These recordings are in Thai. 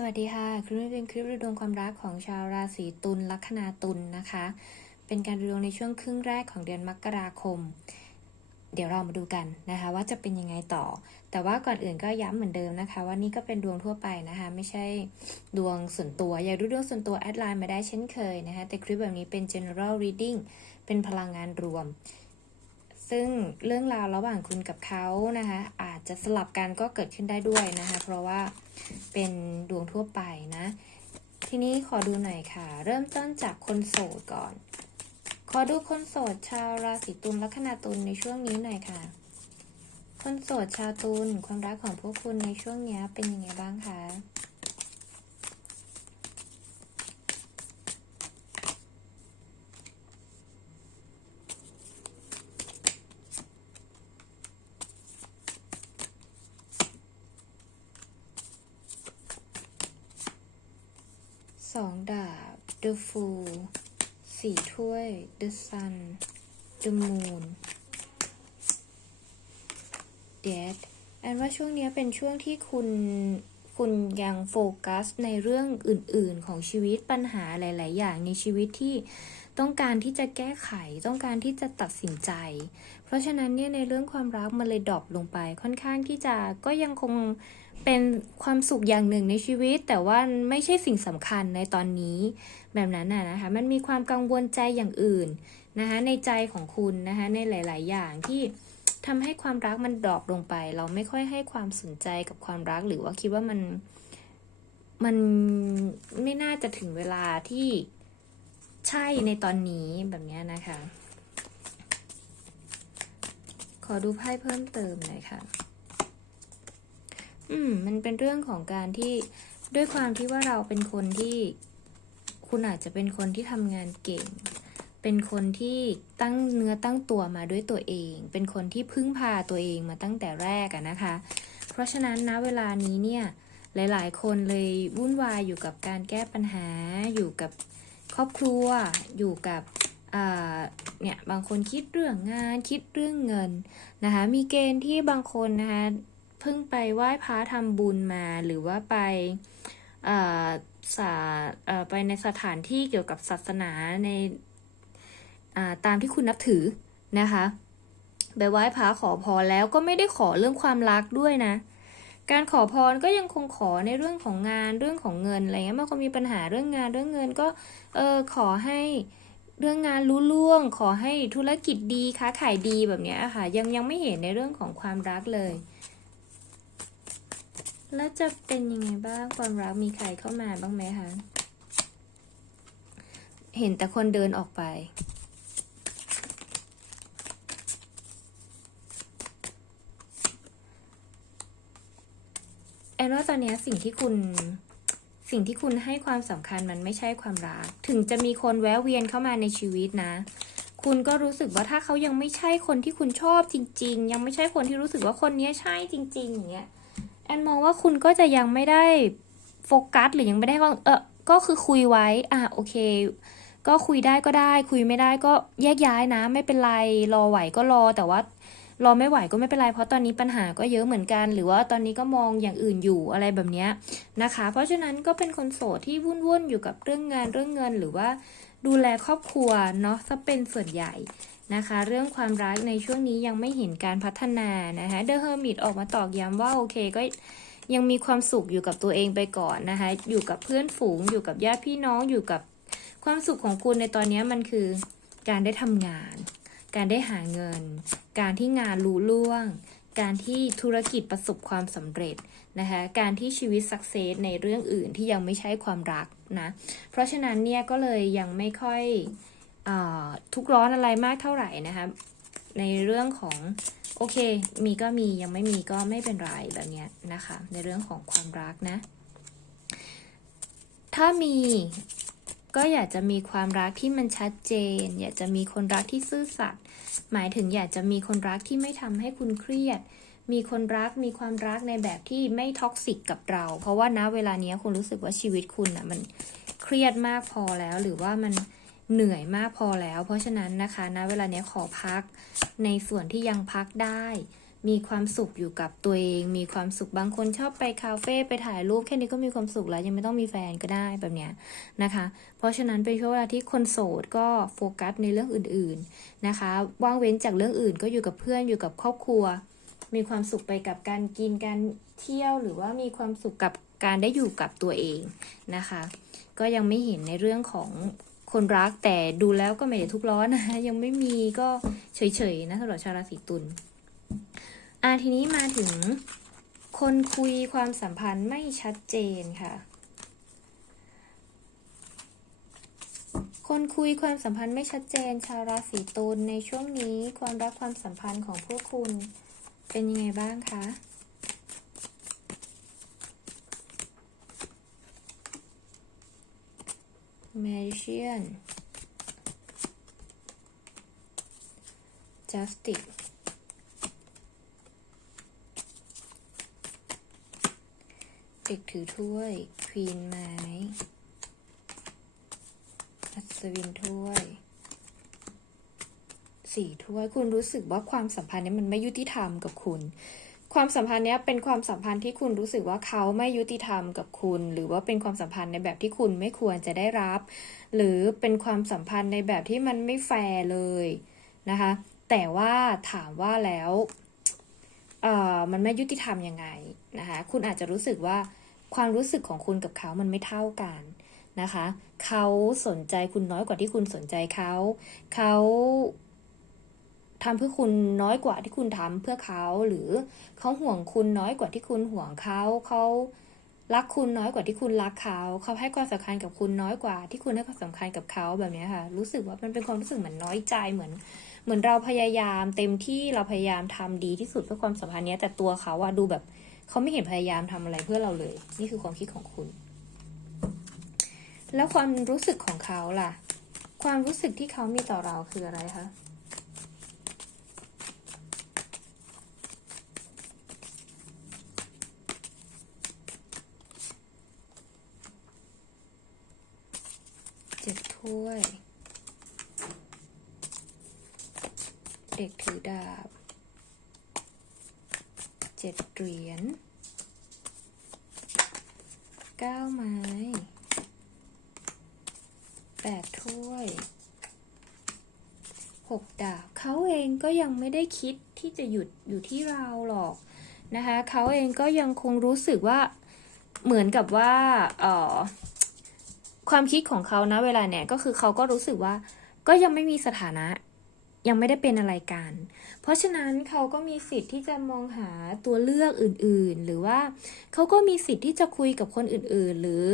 สวัสดีค่ะ คลิปนี้เป็นคลิปดูดวงความรักของชาวราศีตุลลัคนาตุลนะคะ เป็นการดูดวงในช่วงครึ่งแรกของเดือนมกราคม เดี๋ยวเรามาดูกันนะคะ ว่าจะเป็นยังไงต่อ แต่ว่าก่อนอื่นก็ย้ำเหมือนเดิมนะคะ ว่านี่ก็เป็นดวงทั่วไปนะคะ ไม่ใช่ดวงส่วนตัว อยากดูดวงส่วนตัวแอดไลน์มาได้เช่นเคยนะคะ แต่คลิปแบบนี้เป็น general reading เป็นพลังงานรวมซึ่งเรื่องราวระหว่างคุณกับเขานะคะ อาจจะสลับกันก็เกิดขึ้นได้ด้วยนะคะ เพราะว่า เป็นดวงทั่วไปนะ ทีนี้ขอดูหน่อยค่ะ เริ่มต้นจากคนโสดก่อน ขอดูคนโสดชาวราศีตุลลัคนาตุลในช่วงนี้หน่อยค่ะ คนโสดชาวตุลความรักของพวกคุณในช่วงนี้เป็นยังไงบ้างคะ สองดาบ The Fool สี่ถ้วย The Sun The Moon Dead แอนว่าช่วงนี้เป็นช่วงที่คุณคุณยังโฟกัสในเรื่องอื่น ๆ ของชีวิตปัญหาหลาย ๆ อย่างในชีวิตที่ต้องการที่จะแก้ไขต้องการที่จะตัดสินใจ เพราะฉะนั้นเนี่ยในเรื่องความรักมันเลยดรอปลงไปค่อนข้างที่จะก็ยังคง เป็นความสุขอย่างหนึ่งในชีวิต แต่ว่าไม่ใช่สิ่งสำคัญในตอนนี้แบบนั้นน่ะนะคะ มันมีความกังวลใจอย่างอื่นนะคะในใจของคุณนะคะในหลาย ๆ อย่างที่ทำให้ความรักมันดรอปลงไป เราไม่ค่อยให้ความสนใจกับความรักหรือว่าคิดว่ามันมันไม่น่าจะถึงเวลาที่ใช่ในตอนนี้แบบนี้นะคะ ขอดูไพ่เพิ่มเติมหน่อยค่ะ อืมมันเป็นเรื่องของการที่ด้วยความที่ว่าเราเป็นคนที่ คุณอาจจะเป็นคนที่ทำงานเก่ง เป็นคนที่ตั้งเนื้อตั้งตัวมาด้วยตัวเอง เป็นคนที่พึ่งพาตัวเองมาตั้งแต่แรกอะนะคะ เพราะฉะนั้นนะเวลานี้เนี่ยหลายๆ คนเลยวุ่นวายอยู่กับการแก้ปัญหา อยู่กับครอบครัว อยู่กับเนี่ยบางคนคิดเรื่องงานคิดเรื่องเงินนะคะ มีเกณฑ์ที่บางคนนะคะ เพิ่งไปไหว้พระทำบุญมาหรือว่าไปสาไปในสถานที่เกี่ยวกับศาสนาในาตามที่คุณนับถือนะคะไปไหว้พระขอพรแล้วก็ไม่ได้ขอเรื่องความรักด้วยนะ การขอพรก็ยังคงขอในเรื่องของงานเรื่องของเงินอะไรเงี้ยบางคนมีปัญหาเรื่องงานเรื่องเงินก็เออขอให้เรื่องงานรู้ล่วง ขอให้ธุรกิจดีค้าขายดีแบบเนี้ยค่ะยังยังไม่เห็นในเรื่องของความรักเลย แล้วจะเป็นยังไงบ้างความรักมีใครเข้ามาบ้างไหมคะ เห็นแต่คนเดินออกไป แอนว่าตอนนี้สิ่งที่คุณสิ่งที่คุณให้ความสำคัญมันไม่ใช่ความรัก ถึงจะมีคนแวะเวียนเข้ามาในชีวิตนะ คุณก็รู้สึกว่าถ้าเขายังไม่ใช่คนที่คุณชอบจริง ๆ ยังไม่ใช่คนที่รู้สึกว่าคนนี้ใช่จริง ๆ อย่างเงี้ย แอนมองว่าคุณก็จะยังไม่ได้โฟกัสหรือยังไม่ได้ว่าเออก็คือคุยไว้อะโอเค ก็คุยได้ก็ได้ คุยไม่ได้ก็แยกย้ายนะ ไม่เป็นไรรอไหวก็รอแต่ว่ารอไม่ไหวก็ไม่เป็นไร เพราะตอนนี้ปัญหาก็เยอะเหมือนกัน หรือว่าตอนนี้ก็มองอย่างอื่นอยู่อะไรแบบเนี้ยนะคะ เพราะฉะนั้นก็เป็นคนโสดที่วุ่นๆอยู่กับเรื่องงานเรื่องเงิน หรือว่าดูแลครอบครัวเนาะถ้าเป็นส่วนใหญ่ นะคะ เรื่องความรักในช่วงนี้ยังไม่เห็นการพัฒนานะคะเดอะเฮอร์มิตออกมาตอกย้ำว่าโอเคก็ยังมีความสุขอยู่กับตัวเองไปก่อนนะคะ อยู่กับเพื่อนฝูง อยู่กับญาติพี่น้องอยู่กับความสุขของคุณในตอนนี้มันคือการได้ทำงาน การได้หาเงิน การที่งานรู้ล่วง การที่ธุรกิจประสบความสำเร็จนะคะ การที่ชีวิตสักเซสในเรื่องอื่นที่ยังไม่ใช่ความรักนะ เพราะฉะนั้นเนี่ยก็เลยยังไม่ค่อย ทุกร้อนอะไรมากเท่าไหร่นะคะ ในเรื่องของโอเค มีก็มียังไม่มีก็ไม่เป็นไรแบบนี้นะคะ ในเรื่องของความรักนะ ถ้ามีก็อยากจะมีความรักที่มันชัดเจน อยากจะมีคนรักที่ซื่อสัตย์หมายถึงอยากจะมีคนรักที่ไม่ทำให้คุณเครียด มีคนรักมีความรักในแบบที่ไม่ท็อกซิกกับเรา เพราะว่าณเวลานี้คุณรู้สึกว่าชีวิตคุณอะมันเครียดมากพอแล้วหรือว่ามัน เหนื่อยมากพอแล้ว เพราะฉะนั้นนะคะนะเวลานี้ขอพักในส่วนที่ยังพักได้ มีความสุขอยู่กับตัวเอง มีความสุขบางคนชอบไปคาเฟ่ไปถ่ายรูปแค่นี้ก็มีความสุขแล้วยังไม่ต้องมีแฟนก็ได้แบบเนี้ยนะคะ เพราะฉะนั้นเป็นช่วงเวลาที่คนโสดก็โฟกัสในเรื่องอื่นๆนะคะว่างเว้นจากเรื่องอื่นก็อยู่กับเพื่อนอยู่กับครอบครัว มีความสุขไปกับการกินการเที่ยวหรือว่ามีความสุขกับการได้อยู่กับตัวเองนะคะ ก็ยังไม่เห็นในเรื่องของ คนรักแต่ดูแล้วก็ไม่ได้ทุกร้อนนะคะยังไม่มีก็เฉยๆนะสำหรับชาวราศีตุลอะทีนี้มาถึงคนคุยความสัมพันธ์ไม่ชัดเจนค่ะ คนคุยความสัมพันธ์ไม่ชัดเจน ชาวราศีตุลในช่วงนี้ความรักความสัมพันธ์ของพวกคุณเป็นยังไงบ้างคะ Magician Justice เด็กถือถ้วย ควีนไม้ อัศวินถ้วย สี่ถ้วย คุณรู้สึกว่าความสัมพันธ์นี้มันไม่ยุติธรรมกับคุณ ความสัมพันธ์เนี้ยเป็นความสัมพันธ์ที่คุณรู้สึกว่าเขาไม่ยุติธรรมกับคุณ หรือว่าเป็นความสัมพันธ์ในแบบที่คุณไม่ควรจะได้รับ หรือเป็นความสัมพันธ์ในแบบที่มันไม่แฟร์เลยนะคะ แต่ว่าถามว่าแล้วเอ่อมันไม่ยุติธรรมยังไงนะคะ คุณอาจจะรู้สึกว่าความรู้สึกของคุณกับเขามันไม่เท่ากันนะคะ เขาสนใจคุณน้อยกว่าที่คุณสนใจเขา เขา ทำเพื่อคุณน้อยกว่าที่คุณทำเพื่อเขาหรือเขาห่วงคุณน้อยกว่าที่คุณห่วงเขาเขารักคุณน้อยกว่าที่คุณรักเขาเขาให้ความสำคัญกับคุณน้อยกว่าที่คุณให้ความสำคัญกับเขาแบบนี้ค่ะ รู้สึกว่ามันเป็นความรู้สึกเหมือนน้อยใจเหมือน เหมือนเราพยายามเต็มที่เราพยายามทำดีที่สุดเพื่อความสัมพันธ์นี้แต่ตัวเขาอะดูแบบเขาไม่เห็นพยายามทำอะไรเพื่อเราเลย นี่คือความคิดของคุณ แล้วความรู้สึกของเขาล่ะ ความรู้สึกที่เขามีต่อเราคืออะไรคะ ถ้วย เด็กถือดาบเจ็ดเหรียญเก้าไม้แปดถ้วยหกดาบเขาเองก็ยังไม่ได้คิดที่จะหยุดอยู่ที่เราหรอกนะคะเขาเองก็ยังคงรู้สึกว่าเหมือนกับว่าเออ ความคิดของเขานะเวลาเนี่ยก็คือเขาก็รู้สึกว่าก็ยังไม่มีสถานะ ยังไม่ได้เป็นอะไรกัน เพราะฉะนั้นเขาก็มีสิทธิ์ที่จะมองหาตัวเลือกอื่นๆ หรือว่าเขาก็มีสิทธิ์ที่จะคุยกับคนอื่นๆ หรือ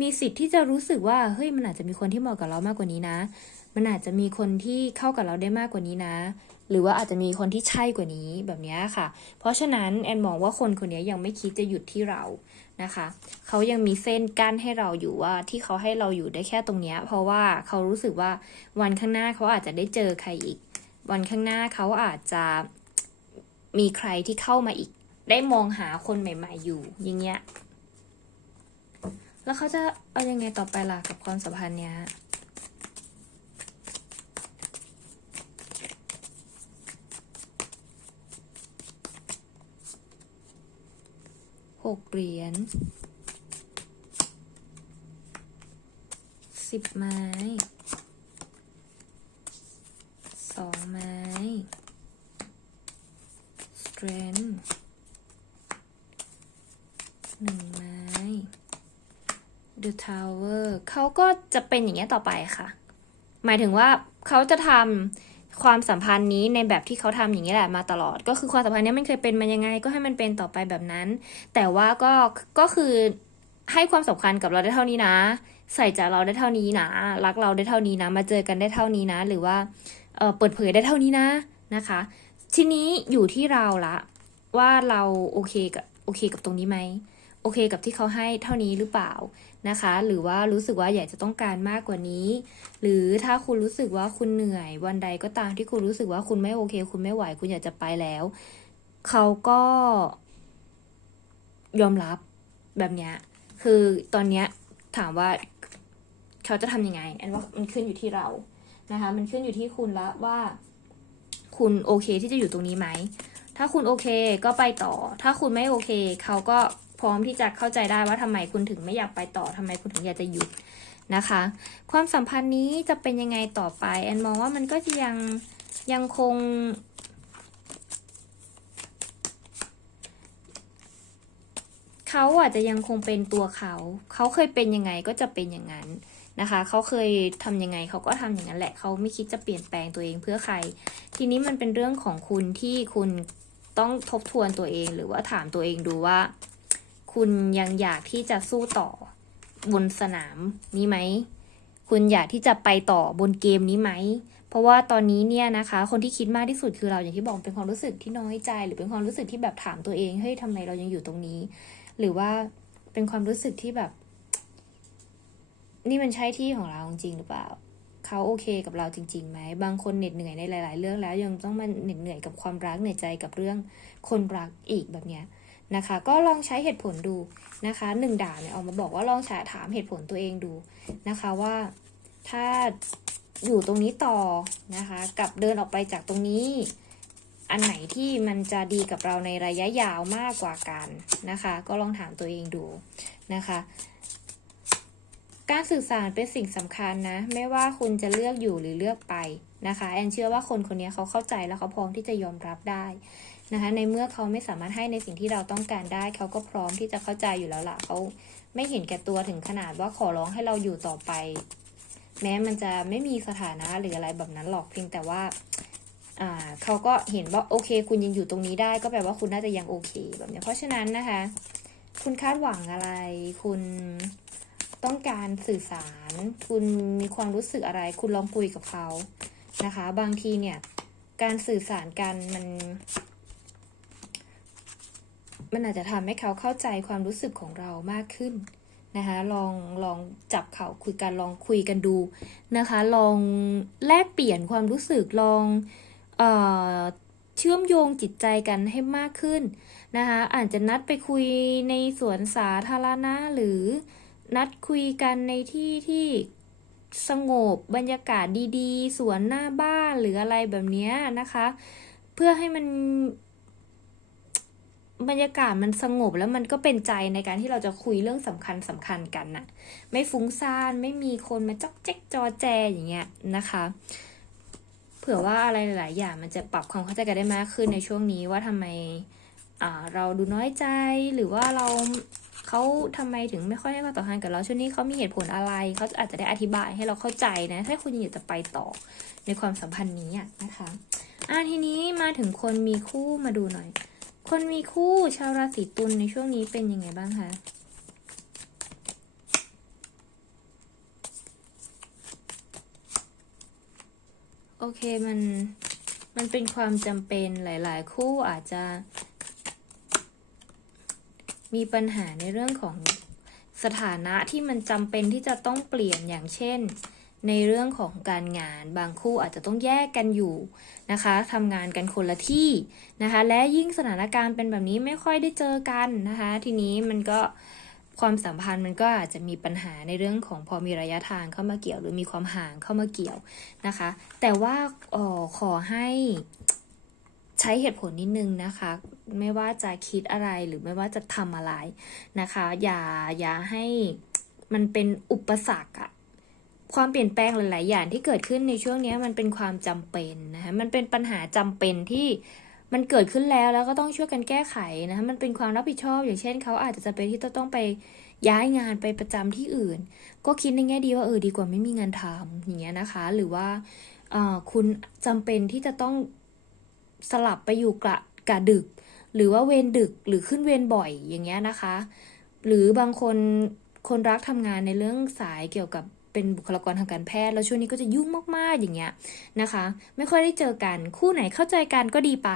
มีสิทธิ์ที่จะรู้สึกว่าเฮ้ยมันอาจจะมีคนที่เหมาะกับเรามากกว่านี้นะ มันอาจจะมีคนที่เข้ากับเราได้มากกว่านี้นะ หรือว่าอาจจะมีคนที่ใช่กว่านี้แบบนี้ค่ะ เพราะฉะนั้นแอนมองว่าคนคนนี้ยังไม่คิดจะหยุดที่เรานะคะ เขายังมีเส้นกั้นให้เราอยู่ว่าที่เขาให้เราอยู่ได้แค่ตรงนี้ เพราะว่าเขารู้สึกว่าวันข้างหน้าเขาอาจจะได้เจอใครอีก วันข้างหน้าเขาอาจจะมีใครที่เข้ามาอีก ได้มองหาคนใหม่ ๆ อยู่อย่างเงี้ยแล้วเขาจะเอายังไงต่อไปล่ะกับความสัมพันธ์เนี้ย หกเหรียญสิบไม้สองไม้ strength หนึ่งไม้ the tower เขาก็จะเป็นอย่างเงี้ยต่อไปค่ะ หมายถึงว่าเขาจะทำ ความสัมพันธ์นี้ในแบบที่เขาทำอย่างนี้แหละมาตลอด ก็คือความสัมพันธ์นี้มันเคยเป็นมายังไง ก็ให้มันเป็นต่อไปแบบนั้น แต่ว่าก็ก็คือให้ความสำคัญกับเราได้เท่านี้นะ ใส่ใจเราได้เท่านี้นะรักเราได้เท่านี้นะ มาเจอกันได้เท่านี้นะ หรือว่าเออเปิดเผยได้เท่านี้นะนะคะ ทีนี้อยู่ที่เราละว่าเราโอเคกับโอเคกับตรงนี้ไหม โอเคกับที่เขาให้เท่านี้หรือเปล่านะคะ หรือว่ารู้สึกว่าอยากจะต้องการมากกว่านี้ หรือถ้าคุณรู้สึกว่าคุณเหนื่อยวันใดก็ตามที่คุณรู้สึกว่าคุณไม่โอเค คุณไม่ไหว คุณอยากจะไปแล้ว เขาก็ยอมรับแบบเนี้ยคือตอนเนี้ยถามว่าเขาจะทำยังไงแอนว่ามันขึ้นอยู่ที่เรานะคะ มันขึ้นอยู่ที่คุณละว่า คุณโอเคที่จะอยู่ตรงนี้ไหมถ้าคุณโอเคก็ไปต่อ ถ้าคุณไม่โอเค เขาก็ ร้อมที่จะเข้าใจได้ว่าทำไมคุณถึงไม่อยากไปต่อทำไมคุณถึงอยากจะหยุดนะคะ ความสัมพันธ์นี้จะเป็นยังไงต่อไปแอนมองว่ามันก็จะยังยังคง เขาอาจจะยังคงเป็นตัวเขา เขาเคยเป็นยังไงก็จะเป็นอย่างนั้นนะคะ เขาเคยทำยังไงเขาก็ทำอย่างนั้นแหละ เขาไม่คิดจะเปลี่ยนแปลงตัวเองเพื่อใคร ทีนี้มันเป็นเรื่องของคุณที่คุณต้องทบทวนตัวเองหรือว่าถามตัวเองดูว่า คุณยังอยากที่จะสู้ต่อบนสนามนี้ไหม คุณอยากที่จะไปต่อบนเกมนี้ไหม เพราะว่าตอนนี้เนี่ยนะคะ คนที่คิดมากที่สุดคือเราอย่างที่บอกเป็นความรู้สึกที่น้อยใจ หรือเป็นความรู้สึกที่แบบถามตัวเองเฮ้ยทำไมเรายังอยู่ตรงนี้ หรือว่าเป็นความรู้สึกที่แบบ นี่มันใช่ที่ของเราจริงหรือเปล่าเขาโอเคกับเราจริงๆไหม บางคนเหน็ดเหนื่อยในหลาย ๆ เรื่องแล้วยังต้องมาเหน็ดเหนื่อยกับความรักเหนื่อยใจกับเรื่องคนรักอีกแบบเนี้ย นะคะ ก็ลองใช้เหตุผลดูนะคะหนึ่งด่านเนี่ยออกมาบอกว่าลองถามเหตุผลตัวเองดูนะคะว่าถ้าอยู่ตรงนี้ต่อนะคะกับเดินออกไปจากตรงนี้ อันไหนที่มันจะดีกับเราในระยะยาวมากกว่ากันนะคะ ก็ลองถามตัวเองดูนะคะการสื่อสารเป็นสิ่งสำคัญนะ ไม่ว่าคุณจะเลือกอยู่หรือเลือกไปนะคะ แอนเชื่อว่าคนคนนี้เขาเข้าใจแล้วเขาพร้อมที่จะยอมรับได้ นะคะในเมื่อเขาไม่สามารถให้ในสิ่งที่เราต้องการได้ เขาก็พร้อมที่จะเข้าใจอยู่แล้วล่ะเขาไม่เห็นแก่ตัวถึงขนาดว่าขอร้องให้เราอยู่ต่อไป แม้มันจะไม่มีสถานะหรืออะไรแบบนั้นหรอกเพียงแต่ว่าอ่าเขาก็เห็นว่าโอเค คุณยังอยู่ตรงนี้ได้ ก็แปลว่าคุณน่าจะยังโอเคแบบนี้เพราะฉะนั้นนะคะ คุณคาดหวังอะไร คุณต้องการสื่อสาร คุณมีความรู้สึกอะไร คุณลองคุยกับเขานะคะ บางทีเนี่ย การสื่อสารกันมัน มันอาจจะทำให้เขาเข้าใจความรู้สึกของเรามากขึ้นนะคะลองลองจับเขาคุยกันลองคุยกันดูนะคะ ลองแลกเปลี่ยนความรู้สึกลองเอ่อเชื่อมโยงจิตใจกันให้มากขึ้นนะคะอาจจะนัดไปคุยในสวนสาธารณะหรือนัดคุยกันในที่ที่สงบบรรยากาศดีๆ สวนหน้าบ้านหรืออะไรแบบนี้นะคะ เพื่อให้มัน บรรยากาศมันสงบแล้วมันก็เป็นใจในการที่เราจะคุยเรื่องสำคัญสำคัญกันน่ะ ไม่ฟุ้งซ่านไม่มีคนมาจ๊อกแจ๊กจอแจอย่างเงี้ยนะคะ เผื่อว่าอะไรหลาย ๆ อย่างมันจะปรับความเข้าใจกันได้มากขึ้นในช่วงนี้ว่าทำไมอ่าเราดูน้อยใจหรือว่าเราเขาทำไมถึงไม่ค่อยให้ความสำคัญกับเราช่วงนี้เขามีเหตุผลอะไรเขาอาจจะได้อธิบายให้เราเข้าใจนะถ้าคุณอยากจะไปต่อในความสัมพันธ์นี้นะคะอ่าทีนี้มาถึงคนมีคู่มาดูหน่อย คนมีคู่ชาวราศีตุลในช่วงนี้เป็นยังไงบ้างคะโอเคมันมันเป็นความจำเป็นหลาย ๆ คู่อาจจะ มีปัญหาในเรื่องของสถานะที่มันจำเป็นที่จะต้องเปลี่ยนอย่างเช่น ในเรื่องของการงานบางคู่อาจจะต้องแยกกันอยู่นะคะทำงานกันคนละที่นะคะ และยิ่งสถานการณ์เป็นแบบนี้ไม่ค่อยได้เจอกันนะคะ ทีนี้มันก็ความสัมพันธ์มันก็อาจจะมีปัญหาในเรื่องของพอมีระยะทางเข้ามาเกี่ยว หรือมีความห่างเข้ามาเกี่ยวนะคะ แต่ว่าออขอให้ใช้เหตุผลนิดนึงนะคะ ไม่ว่าจะคิดอะไรหรือไม่ว่าจะทำอะไรนะคะ อย่าอย่าให้มันเป็นอุปสรรคอะ ความเปลี่ยนแปลงหลาย ๆ อย่างที่เกิดขึ้นในช่วงนี้มันเป็นความจำเป็นนะคะมันเป็นปัญหาจำเป็นที่มันเกิดขึ้นแล้วแล้วก็ต้องช่วยกันแก้ไขนะคะมันเป็นความรับผิดชอบ อย่างเช่นเขาอาจจะจำเป็นที่จะต้องไปย้ายงานไปประจำที่อื่น ก็คิดในแง่ดีว่าเออดีกว่าไม่มีงานทำอย่างเงี้ยนะคะ หรือว่าคุณจำเป็นที่จะต้องสลับไปอยู่กะกะดึก หรือว่าเวรดึกหรือขึ้นเวรบ่อยอย่างเงี้ยนะคะ หรือบางคนคนรักทำงานในเรื่องสายเกี่ยวกับ เป็นบุคลากรทางการแพทย์ แล้วช่วงนี้ก็จะยุ่งมากๆอย่างเงี้ยนะคะ ไม่ค่อยได้เจอกัน คู่ไหนเข้าใจกันก็ดีไป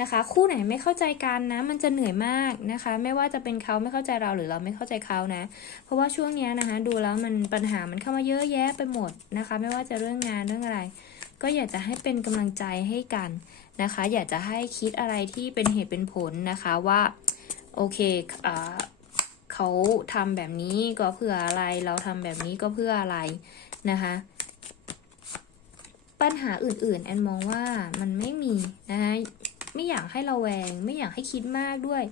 นะคะ คู่ไหนไม่เข้าใจกันนะ มันจะเหนื่อยมากนะคะ ไม่ว่าจะเป็นเขาไม่เข้าใจเราหรือเราไม่เข้าใจเขานะ เพราะว่าช่วงเนี้ยนะคะ ดูแล้วมันปัญหามันเข้ามาเยอะแยะไปหมดนะคะ ไม่ว่าจะเรื่องงานเรื่องอะไร ก็อยากจะให้เป็นกำลังใจให้กันนะคะ อยากจะให้คิดอะไรที่เป็นเหตุเป็นผลนะคะว่าโอเคอ่า เขาทำแบบนี้ก็เพื่ออะไร เราทำแบบนี้ก็เพื่ออะไรนะคะ ปัญหาอื่นๆ แอนมองว่ามันไม่มีนะคะไม่อยากให้เราแวง ไม่อยากให้คิดมากด้วย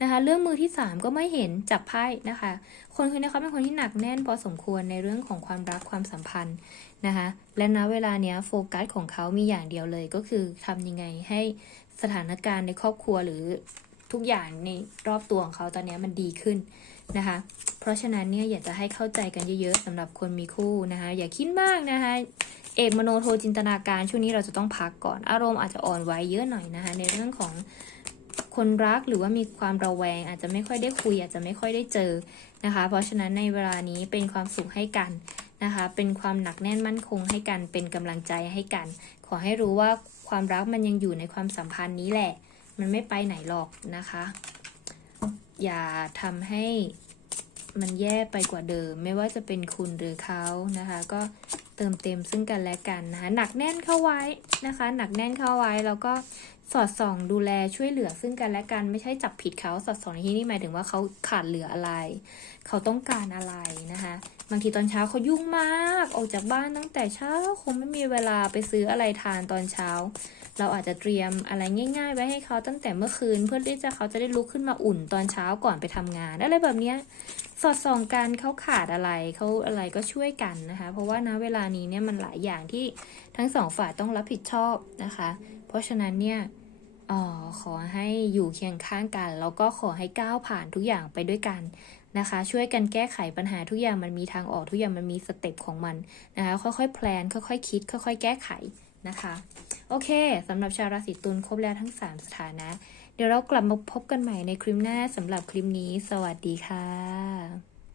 นะคะ เรื่องมือที่สามก็ไม่เห็นจากไพ่นะคะ คนคนนี้เขาเป็นคนที่หนักแน่นพอสมควรในเรื่องของความรักความสัมพันธ์นะคะ และณเวลาเนี้ยโฟกัสของเขามีอย่างเดียวเลยก็คือทำยังไงให้สถานการณ์ในครอบครัวหรือ ทุกอย่างในรอบตัวของเขาตอนนี้มันดีขึ้นนะคะ เพราะฉะนั้นเนี่ยอยากจะให้เข้าใจกันเยอะๆสำหรับคนมีคู่นะคะ อย่าคิดมากนะคะเอกมโนโทจินตนาการช่วงนี้เราจะต้องพักก่อน อารมณ์อาจจะอ่อนไหวเยอะหน่อยนะคะ ในเรื่องของคนรักหรือว่ามีความระแวง อาจจะไม่ค่อยได้คุย อาจจะไม่ค่อยได้เจอนะคะ เพราะฉะนั้นในเวลานี้เป็นความสุขให้กันนะคะ เป็นความหนักแน่นมั่นคงให้กัน เป็นกำลังใจให้กัน ขอให้รู้ว่าความรักมันยังอยู่ในความสัมพันธ์นี้แหละ มันไม่ไปไหนหรอกนะคะ อย่าทำให้มันแย่ไปกว่าเดิม ไม่ว่าจะเป็นคุณหรือเขานะคะ ก็ เติมเต็มซึ่งกันและกันนะคะหนักแน่นเข้าไว้นะคะ หนักแน่นเข้าไว้แล้วก็สอดส่องดูแลช่วยเหลือซึ่งกันและกันไม่ใช่จับผิดเขาสอดส่องในที่นี่หมายถึงว่าเขาขาดเหลืออะไร เขาต้องการอะไรนะคะ บางทีตอนเช้าเขายุ่งมากออกจากบ้านตั้งแต่เช้าคงไม่มีเวลาไปซื้ออะไรทานตอนเช้า เราอาจจะเตรียมอะไรง่าย ๆ ไว้ให้เขาตั้งแต่เมื่อคืน เพื่อที่จะเขาจะได้ลุกขึ้นมาอุ่นตอนเช้าก่อนไปทำงานอะไรแบบเนี้ย สอดส่องกันเขาขาดอะไรเขาอะไรก็ช่วยกันนะคะ เพราะว่าณเวลานี้เนี่ยมันหลายอย่างที่ทั้งสองฝ่ายต้องรับผิดชอบนะคะ เพราะฉะนั้นเนี่ยออขอให้อยู่เคียงข้างกัน แล้วก็ขอให้ก้าวผ่านทุกอย่างไปด้วยกันนะคะ ช่วยกันแก้ไขปัญหาทุกอย่างมันมีทางออกทุกอย่างมันมีสเต็ปของมันนะคะค่อยๆแพลนค่อยๆคิด ค่อย ๆ แก้ไขนะคะ โอเคสำหรับชาวราศีตุลครบแล้วทั้ง 3 สถานะ เดี๋ยวเรากลับมาพบกันใหม่ในคลิปหน้าสำหรับคลิปนี้ สวัสดีค่ะ